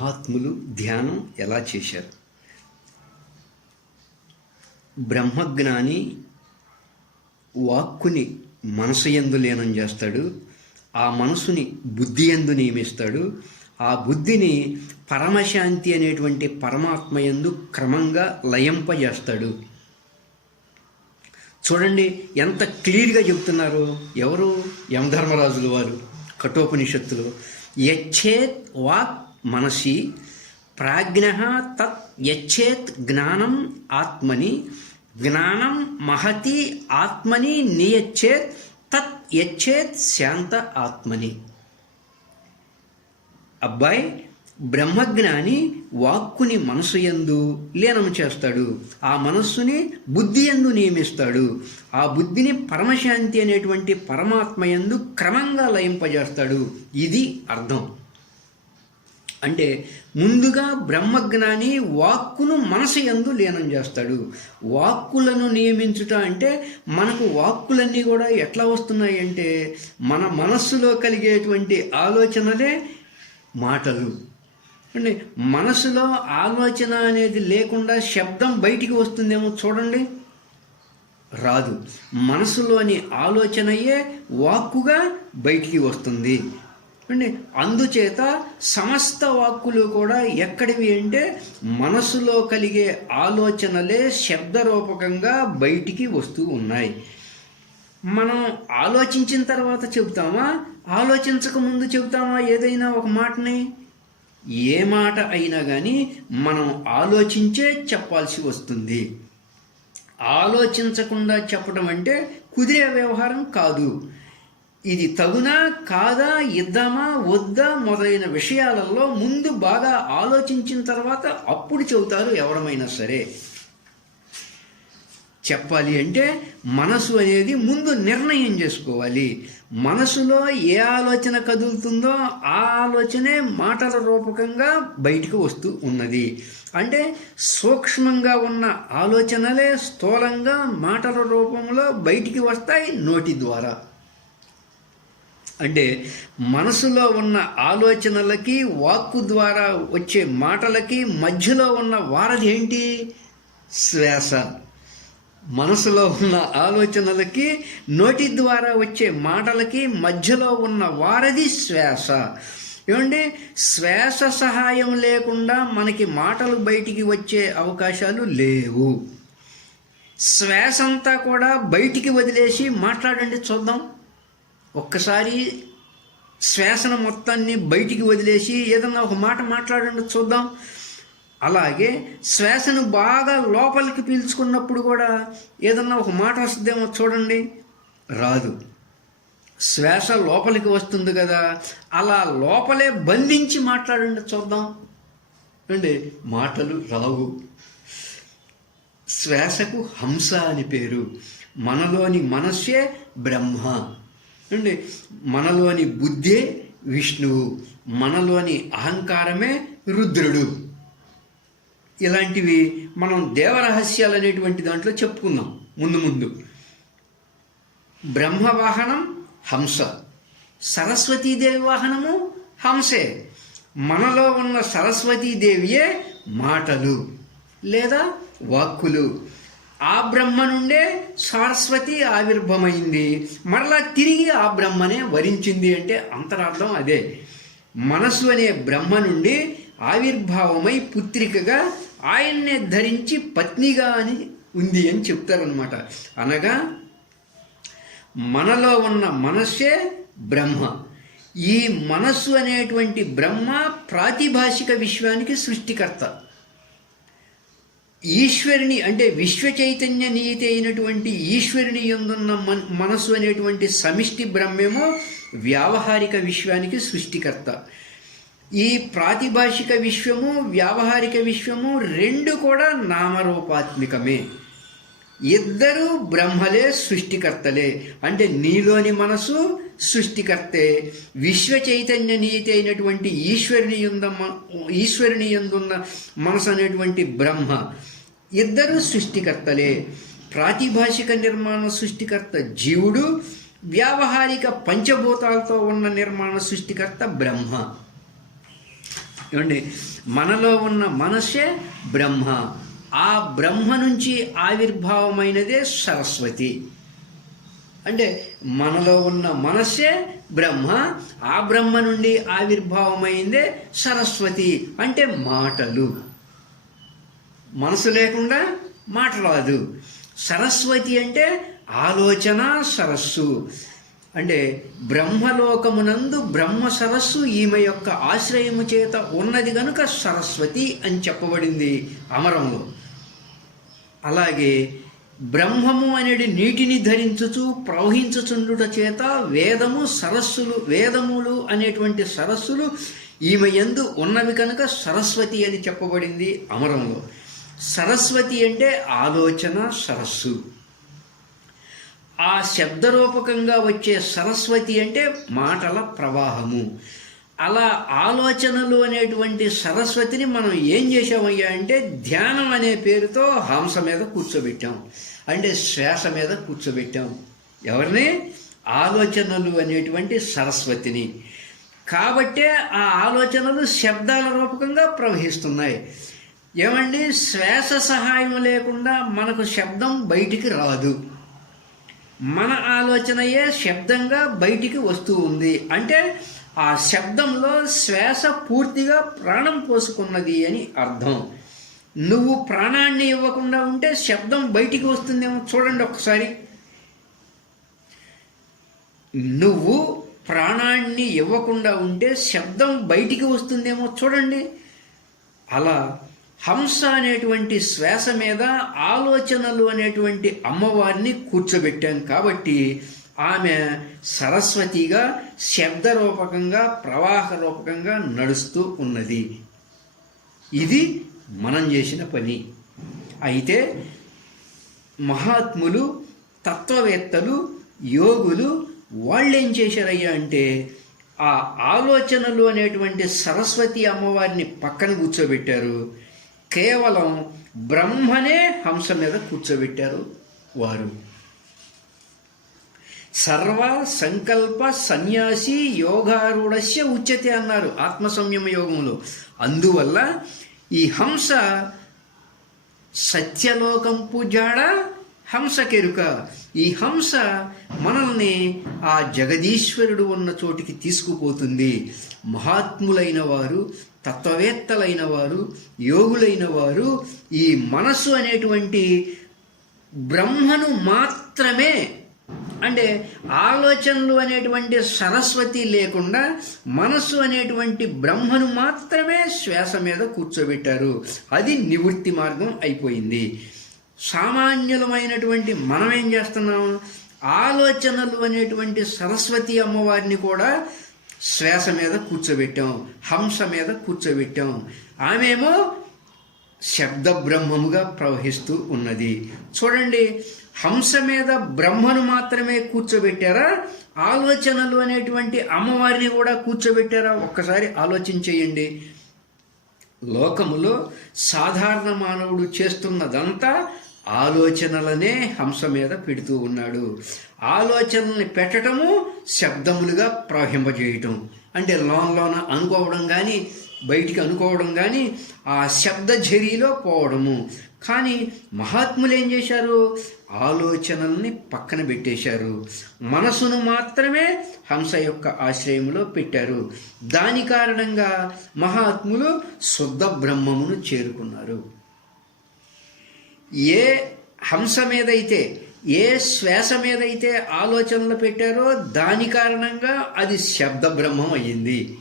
మహాత్ములు ధ్యానం ఎలా చేశారు? బ్రహ్మజ్ఞాని వాక్కుని మనసు ఎందు లీనం చేస్తాడు ఆ మనసుని బుద్ధి ఎందు నియమిస్తాడు ఆ బుద్ధిని పరమశాంతి అనేటువంటి పరమాత్మ ఎందు క్రమంగా లయింపజేస్తాడు. చూడండి ఎంత క్లియర్గా చెబుతున్నారు. ఎవరు? యమధర్మరాజుల వారు కఠోపనిషత్తులు. యచ్చేత్ వాక్ మనసి ప్రాజ్ఞ తత్ యచ్చేత్ జ్ఞానం ఆత్మని జ్ఞానం మహతి ఆత్మని నియచ్చేత్ తత్ యచ్చేత్ శాంత ఆత్మని. అబ్బాయి బ్రహ్మజ్ఞాని వాక్కుని మనసు ఎందు లీనం చేస్తాడు. ఆ మనస్సుని బుద్ధి ఎందు నియమిస్తాడు. ఆ బుద్ధిని పరమశాంతి అనేటువంటి పరమాత్మ ఎందు క్రమంగా లయింపజేస్తాడు. ఇది అర్థం. అంటే ముందుగా బ్రహ్మజ్ఞాని వాక్కును మనసు ఎందు లీనం చేస్తాడు. వాక్కులను నియమించుట అంటే మనకు వాక్కులన్నీ కూడా ఎట్లా వస్తున్నాయి అంటే మన మనస్సులో కలిగేటువంటి ఆలోచనలే మాటలు. అంటే మనసులో ఆలోచన అనేది లేకుండా శబ్దం బయటికి వస్తుందేమో చూడండి. రాదు. మనసులోని ఆలోచనయే వాక్కుగా బయటికి వస్తుంది. అండి అందుచేత సమస్త వాక్కులు కూడా ఎక్కడివి అంటే మనసులో కలిగే ఆలోచనలే శబ్దరూపకంగా బయటికి వస్తూ ఉన్నాయి. మనం ఆలోచించిన తర్వాత చెబుతామా? ఆలోచించక ముందు చెబుతామా ఏదైనా ఒక మాటని? ఏ మాట అయినా కానీ మనం ఆలోచించే చెప్పాల్సి వస్తుంది. ఆలోచించకుండా చెప్పడం అంటే కుదిరే వ్యవహారం కాదు. ఇది తగునా కాదా ఇద్దామా వద్దా మొదలైన విషయాలలో ముందు బాగా ఆలోచించిన తర్వాత అప్పుడు చెబుతారు ఎవరమైనా సరే. చెప్పాలి అంటే మనసు అనేది ముందు నిర్ణయం చేసుకోవాలి. మనసులో ఏ ఆలోచన కదులుతుందో ఆ ఆలోచనే మాటల రూపకంగా బయటకు వస్తూ ఉన్నది. అంటే సూక్ష్మంగా ఉన్న ఆలోచనలే స్థూలంగా మాటల రూపంలో బయటికి వస్తాయి నోటి ద్వారా. అంటే మనసులో ఉన్న ఆలోచనలకి వాక్కు ద్వారా వచ్చే మాటలకి మధ్యలో ఉన్న వారధి ఏంటి? శ్వాస. మనసులో ఉన్న ఆలోచనలకి నోటి ద్వారా వచ్చే మాటలకి మధ్యలో ఉన్న వారధి శ్వాస. ఏమండి? శ్వాస సహాయం లేకుండా మనకి మాటలు బయటికి వచ్చే అవకాశాలు లేవు. శ్వాస అంతా కూడా బయటికి వదిలేసి మాట్లాడండి చూద్దాం. ఒక్కసారి శ్వాసన మొత్తాన్ని బయటికి వదిలేసి ఏదన్నా ఒక మాట మాట్లాడండి చూద్దాం. అలాగే శ్వాసను బాగా లోపలికి పీల్చుకున్నప్పుడు కూడా ఏదన్నా ఒక మాట వస్తుందేమో చూడండి. రాదు. శ్వాస లోపలికి వస్తుంది కదా అలా లోపలే బంధించి మాట్లాడండి చూద్దాం. అండి మాటలు రావు. శ్వాసకు హంస అని పేరు. మనలోని మనస్సే బ్రహ్మ. అండి మనలోని బుద్ధే విష్ణువు మనలోని అహంకారమే రుద్రుడు. ఇలాంటివి మనం దేవరహస్యాలు అనేటువంటి దాంట్లో చెప్పుకుందాం ముందు ముందు. బ్రహ్మవాహనం హంస సరస్వతీదేవి వాహనము హంసే. మనలో ఉన్న సరస్వతీదేవియే మాటలు లేదా వాక్కులు. ఆ బ్రహ్మ నుండే సరస్వతి ఆవిర్భమైంది మరలా తిరిగి ఆ బ్రహ్మనే వరించింది అంటే అంతరార్థం అదే. మనసు అనే బ్రహ్మ నుండి ఆవిర్భావమై పుత్రికగా ఆయన్నే ధరించి పత్నిగా అని ఉంది అని చెప్తారనమాట అనగా మనలో ఉన్న మనస్సే బ్రహ్మ. ఈ మనస్సు అనేటువంటి బ్రహ్మ ప్రాతిభాషిక విశ్వానికి సృష్టికర్త. ఈశ్వరుని అంటే విశ్వ చైతన్య నీతి అయినటువంటి ఈశ్వరుని ఎందున్న మనస్సు అనేటువంటి సమిష్టి బ్రహ్మేమో వ్యావహారిక విశ్వానికి సృష్టికర్త. ఈ ప్రాతిభాషిక విశ్వము వ్యావహారిక విశ్వము రెండు కూడా నామరూపాత్మికమే. ఇద్దరు బ్రహ్మలే సృష్టికర్తలే. అంటే నీలోని మనసు సృష్టికర్తే. విశ్వ చైతన్య నీతి అయినటువంటి ఈశ్వరుని యుంద ఈశ్వరుని ఎందున్న మనసు అనేటువంటి బ్రహ్మ. ఇద్దరు సృష్టికర్తలే. ప్రాతిభాషిక నిర్మాణ సృష్టికర్త జీవుడు వ్యావహారిక పంచభూతాలతో ఉన్న నిర్మాణ సృష్టికర్త బ్రహ్మ. ఏమండి? మనలో ఉన్న మనస్సే బ్రహ్మ. ఆ బ్రహ్మ నుంచి ఆవిర్భావమైనదే సరస్వతి. అంటే మనలో ఉన్న మనస్సే బ్రహ్మ ఆ బ్రహ్మ నుండి ఆవిర్భావమైందే సరస్వతి. అంటే మాటలు. మనసు లేకుండా మాట రాదు సరస్వతి అంటే ఆలోచన సరస్సు. అంటే బ్రహ్మలోకమునందు బ్రహ్మ సరస్సు ఈమె యొక్క ఆశ్రయము చేత ఉన్నది గనుక సరస్వతి అని చెప్పబడింది అమరంలో. అలాగే బ్రహ్మము అనేది నీటిని ధరించుచు ప్రవహించుచుండుట చేత వేదము సరస్సులు వేదములు అనేటువంటి సరస్సులు ఈమె ఎందు ఉన్నవి కనుక సరస్వతి అని చెప్పబడింది అమరంలో. సరస్వతి అంటే ఆలోచన సరస్సు. ఆ శబ్దరూపకంగా వచ్చే సరస్వతి అంటే మాటల ప్రవాహము. అలా ఆలోచనలు అనేటువంటి సరస్వతిని మనం ఏం చేసామయ్యా అంటే ధ్యానం అనే పేరుతో హంస మీద కూర్చోబెట్టాం. అంటే శ్వాస మీద కూర్చోబెట్టాం. ఎవరిని? ఆలోచనలు అనేటువంటి సరస్వతిని. కాబట్టే ఆ ఆలోచనలు శబ్దాల రూపకంగా ప్రవహిస్తున్నాయి. ఏమండి? శ్వాస సహాయం లేకుండా మనకు శబ్దం బయటికి రాదు. మన ఆలోచనయే శబ్దంగా బయటికి వస్తూ ఉంది. అంటే ఆ శబ్దంలో శ్వాస పూర్తిగా ప్రాణం పోసుకున్నది అని అర్థం. నువ్వు ప్రాణాన్ని ఇవ్వకుండా ఉంటే శబ్దం బయటికి వస్తుందేమో చూడండి ఒకసారి. నువ్వు ప్రాణాన్ని ఇవ్వకుండా ఉంటే శబ్దం బయటికి వస్తుందేమో చూడండి. అలా హంస అనేటువంటి శ్వాస మీద ఆలోచనలు అనేటువంటి అమ్మవారిని కూర్చోబెట్టాం కాబట్టి ఆమె సరస్వతిగా శబ్దరూపకంగా ప్రవాహ రూపకంగా నడుస్తూ ఉన్నది. ఇది మనం చేసిన పని. అయితే మహాత్ములు తత్వవేత్తలు యోగులు వాళ్ళు ఏం చేశారయ్యా అంటే ఆ ఆలోచనలు అనేటువంటి సరస్వతి అమ్మవారిని పక్కన కూర్చోబెట్టారు. కేవలం బ్రహ్మనే హంస మీద కూర్చోబెట్టారు వారు. సర్వ సంకల్ప సన్యాసి యోగారూఢస్య ఉచ్యతే అన్నారు ఆత్మ సంయమ యోగంలో అందువల్ల ఈ హంస సత్యలోకం పూజాడ హంస కెరుక ఈ హంస మనల్ని ఆ జగదీశ్వరుడు ఉన్న చోటికి తీసుకుపోతుంది. మహాత్ములైన వారు తత్వవేత్తలైన వారు యోగులైన వారు ఈ మనస్సు అనేటువంటి బ్రహ్మను మాత్రమే అంటే ఆలోచనలు అనేటువంటి సరస్వతి లేకుండా మనస్సు అనేటువంటి బ్రహ్మను మాత్రమే శ్వాస మీద కూర్చోబెట్టారు. అది నివృత్తి మార్గం అయిపోయింది. సామాన్యులమైనటువంటి మనం ఏం చేస్తున్నాము ఆలోచనలు అనేటువంటి సరస్వతి అమ్మవారిని కూడా శ్వాస మీద కూర్చోబెట్టాం హంస మీద కూర్చోబెట్టాం. ఆమెమో శబ్ద బ్రహ్మముగా ప్రవహిస్తూ ఉన్నది. చూడండి హంస మీద బ్రహ్మను మాత్రమే కూర్చోబెట్టారా? ఆలోచనలు అనేటువంటి అమ్మవారిని కూడా కూర్చోబెట్టారా? ఒక్కసారి ఆలోచించేయండి. లోకములో సాధారణ మానవుడు చేస్తున్నదంతా ఆలోచనలనే హంస మీద పెడుతూ ఉన్నాడు. ఆలోచనల్ని పెట్టడము శబ్దములుగా ప్రవహింపజేయటం. అంటే లోన్ లోన అనుకోవడం కానీ బయటికి అనుకోవడం కానీ ఆ శబ్ద ఝరీలో పోవడము. కానీ మహాత్ములు ఏం చేశారు? ఆలోచనల్ని పక్కన పెట్టేశారు. మనసును మాత్రమే హంస యొక్క ఆశ్రయంలో పెట్టారు. దాని కారణంగా మహాత్ములు శుద్ధ బ్రహ్మమును చేరుకున్నారు. ఏ హంస మీదైతే ఏ శ్వాస మీదైతే ఆలోచనలు పెట్టారో దాని కారణంగా అది శబ్ద బ్రహ్మం అయ్యింది.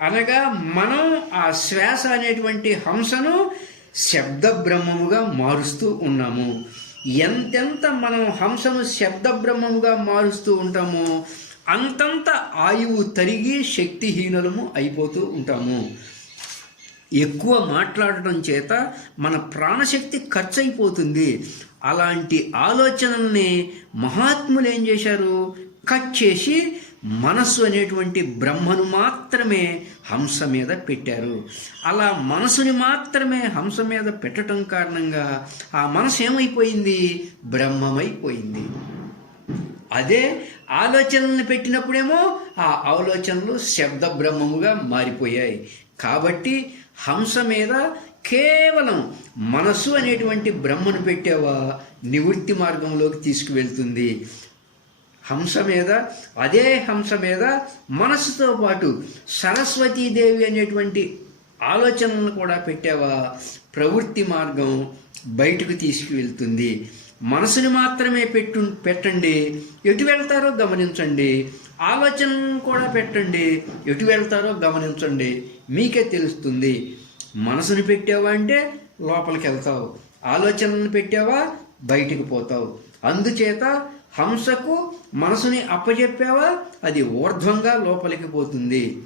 అనగా మనం ఆ శ్వాస అనేటువంటి హంసను శబ్ద బ్రహ్మముగా మారుస్తూ ఉన్నాము. ఎంతెంత మనం హంసను శబ్ద బ్రహ్మముగా మారుస్తూ ఉంటామో అంతంత ఆయువు తరిగి శక్తిహీనులము అయిపోతూ ఉంటాము. ఎక్కువ మాట్లాడటం చేత మన ప్రాణశక్తి ఖర్చు అయిపోతుంది అలాంటి ఆలోచనల్ని మహాత్ములు ఏం చేశారు? కట్ చేసి మనస్సు అనేటువంటి బ్రహ్మను మాత్రమే హంస మీద పెట్టారు. అలా మనసుని మాత్రమే హంస మీద పెట్టడం కారణంగా ఆ మనసు ఏమైపోయింది? బ్రహ్మమైపోయింది. అదే ఆలోచనల్ని పెట్టినప్పుడేమో ఆ ఆలోచనలు శబ్ద బ్రహ్మముగా మారిపోయాయి. కాబట్టి హంస మీద కేవలం మనసు అనేటువంటి బ్రహ్మను పెట్టావా? నివృత్తి మార్గంలోకి తీసుకువెళ్తుంది. హంస మీద అదే హంస మీద మనసుతో పాటు సరస్వతీదేవి అనేటువంటి ఆలోచనను కూడా పెట్టావా? ప్రవృత్తి మార్గం బయటకు తీసుకువెళ్తుంది. మనసుని మాత్రమే పెట్టు పెట్టండి. ఎటు వెళ్తారో గమనించండి. ఆలోచనను కూడా పెట్టండి. ఎటు వెళ్తారో గమనించండి. మీకే తెలుస్తుంది. మనసుని పెట్టావా అంటే లోపలికి వెళ్తావు ఆలోచనలను పెట్టావా? బయటికి పోతావు. అందుచేత హంసకు మనసుని అప్పచెప్పావా అది ఊర్ధ్వంగా లోపలికి పోతుంది.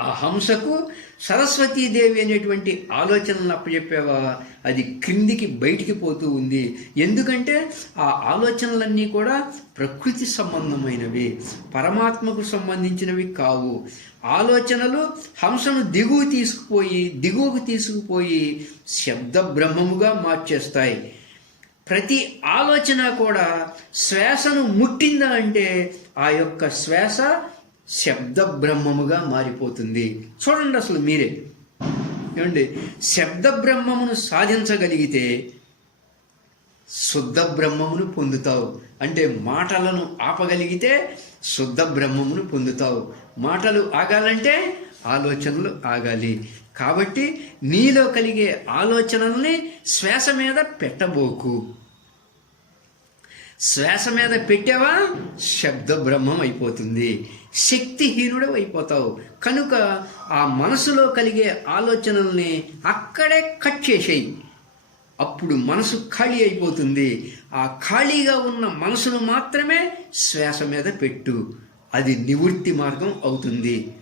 ఆ హంసకు సరస్వతీదేవి అనేటువంటి ఆలోచనలను అప్పచెప్పావా అది క్రిందికి బయటికి పోతూ ఉంది. ఎందుకంటే ఆ ఆలోచనలన్నీ కూడా ప్రకృతి సంబంధమైనవి పరమాత్మకు సంబంధించినవి కావు. ఆలోచనలు హంసను దిగువ తీసుకుపోయి దిగువకు తీసుకుపోయి శబ్ద బ్రహ్మముగా మార్చేస్తాయి. ప్రతి ఆలోచన కూడా శ్వాసను ముట్టిందా అంటే ఆ యొక్క శ్వాస శబ్ద బ్రహ్మముగా మారిపోతుంది. చూడండి అసలు మీరే. ఏమండి? శబ్ద బ్రహ్మమును సాధించగలిగితే శుద్ధ బ్రహ్మమును పొందుతావు. అంటే మాటలను ఆపగలిగితే శుద్ధ బ్రహ్మమును పొందుతావు. మాటలు ఆగాలంటే ఆలోచనలు ఆగాలి. కాబట్టి నీలో కలిగే ఆలోచనల్ని శ్వాస మీద పెట్టబోకు. శ్వాస మీద పెట్టావా? శబ్ద బ్రహ్మం అయిపోతుంది. శక్తిహీనుడు అయిపోతావు కనుక ఆ మనసులో కలిగే ఆలోచనల్ని అక్కడే కట్ చేసేయి. అప్పుడు మనసు ఖాళీ అయిపోతుంది. ఆ ఖాళీగా ఉన్న మనసును మాత్రమే శ్వాస మీద పెట్టు. అది నివృత్తి మార్గం అవుతుంది.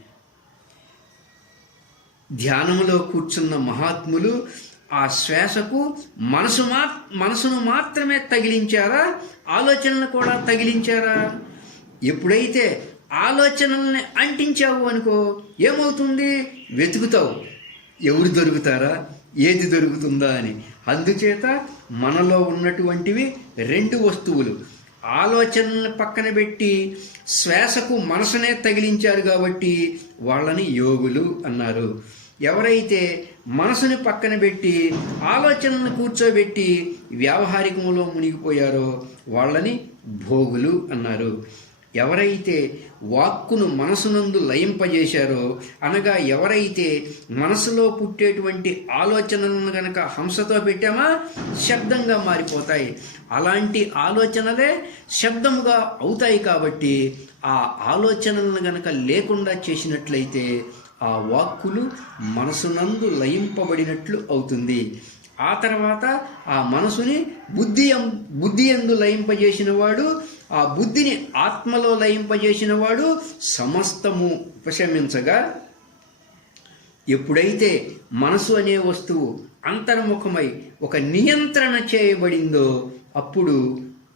ధ్యానములో కూర్చున్న మహాత్ములు ఆ శ్వాసకు మనసు మా మనసును మాత్రమే తగిలించారా? ఆలోచనలు కూడా తగిలించారా? ఎప్పుడైతే ఆలోచనల్ని అంటించావు అనుకో ఏమవుతుంది? వెతుకుతావు. ఎవరు దొరుకుతారా? ఏది దొరుకుతుందా అని. అందుచేత మనలో ఉన్నటువంటివి రెండు వస్తువులు. ఆలోచనలను పక్కన పెట్టి శ్వాసకు మనసునే తగిలించారు కాబట్టి వాళ్ళని యోగులు అన్నారు. ఎవరైతే మనసుని పక్కన పెట్టి ఆలోచనను కూర్చోబెట్టి వ్యావహారికంలో మునిగిపోయారో వాళ్ళని భోగులు అన్నారు. ఎవరైతే వాక్కును మనసునందు లయింపజేశారో అనగా ఎవరైతే మనసులో పుట్టేటువంటి ఆలోచనలను గనక హంసతో పెట్టామా శబ్దంగా మారిపోతాయి. అలాంటి ఆలోచనలే శబ్దముగా అవుతాయి కాబట్టి ఆ ఆలోచనలను గనక లేకుండా చేసినట్లయితే ఆ వాక్కులు మనసునందు లయింపబడినట్లు అవుతుంది. ఆ తర్వాత ఆ మనసుని బుద్ధి బుద్ధి ఎందు లయింపజేసిన వాడు ఆ బుద్ధిని ఆత్మలో లయింపజేసిన వాడు సమస్తము ఉపశమించగా ఎప్పుడైతే మనసు అనే వస్తువు అంతర్ముఖమై ఒక నియంత్రణ చేయబడిందో అప్పుడు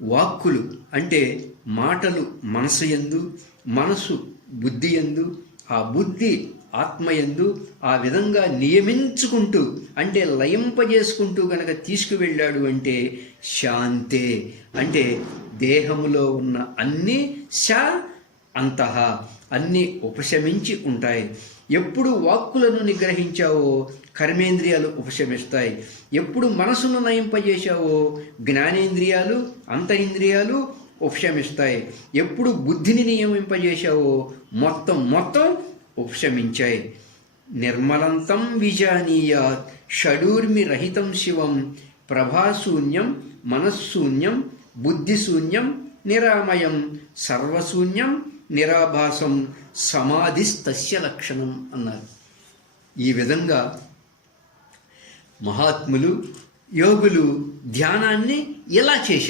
వాక్కులు అంటే మాటలు మనసు ఎందు మనసు బుద్ధి ఎందు ఆ బుద్ధి ఆత్మయందు ఆ విధంగా నియమించుకుంటూ అంటే లయింపజేసుకుంటూ గనక తీసుకువెళ్ళాడు అంటే శాంతే. అంటే దేహములో ఉన్న అన్ని శా అంతః అన్నీ ఉపశమించి ఉంటాయి. ఎప్పుడు వాక్కులను నిగ్రహించావో కర్మేంద్రియాలు ఉపశమిస్తాయి. ఎప్పుడు మనసును నయింపజేశావో జ్ఞానేంద్రియాలు అంతరింద్రియాలు ఉపశమిస్తాయి. ఎప్పుడు బుద్ధిని నియమింపజేశావో మొత్తం మొత్తం ఉపశమించాయి. నిర్మలంతం విజానీయ షడూర్మి రహితం శివం ప్రభాశూన్యం మనశ్శూన్యం బుద్ధిశూన్యం నిరామయం సర్వశూన్యం నిరాభాసం సమాధిస్తస్య లక్షణం అన్నారు. ఈ విధంగా మహాత్ములు యోగులు ధ్యానాన్ని ఇలా చేశారు?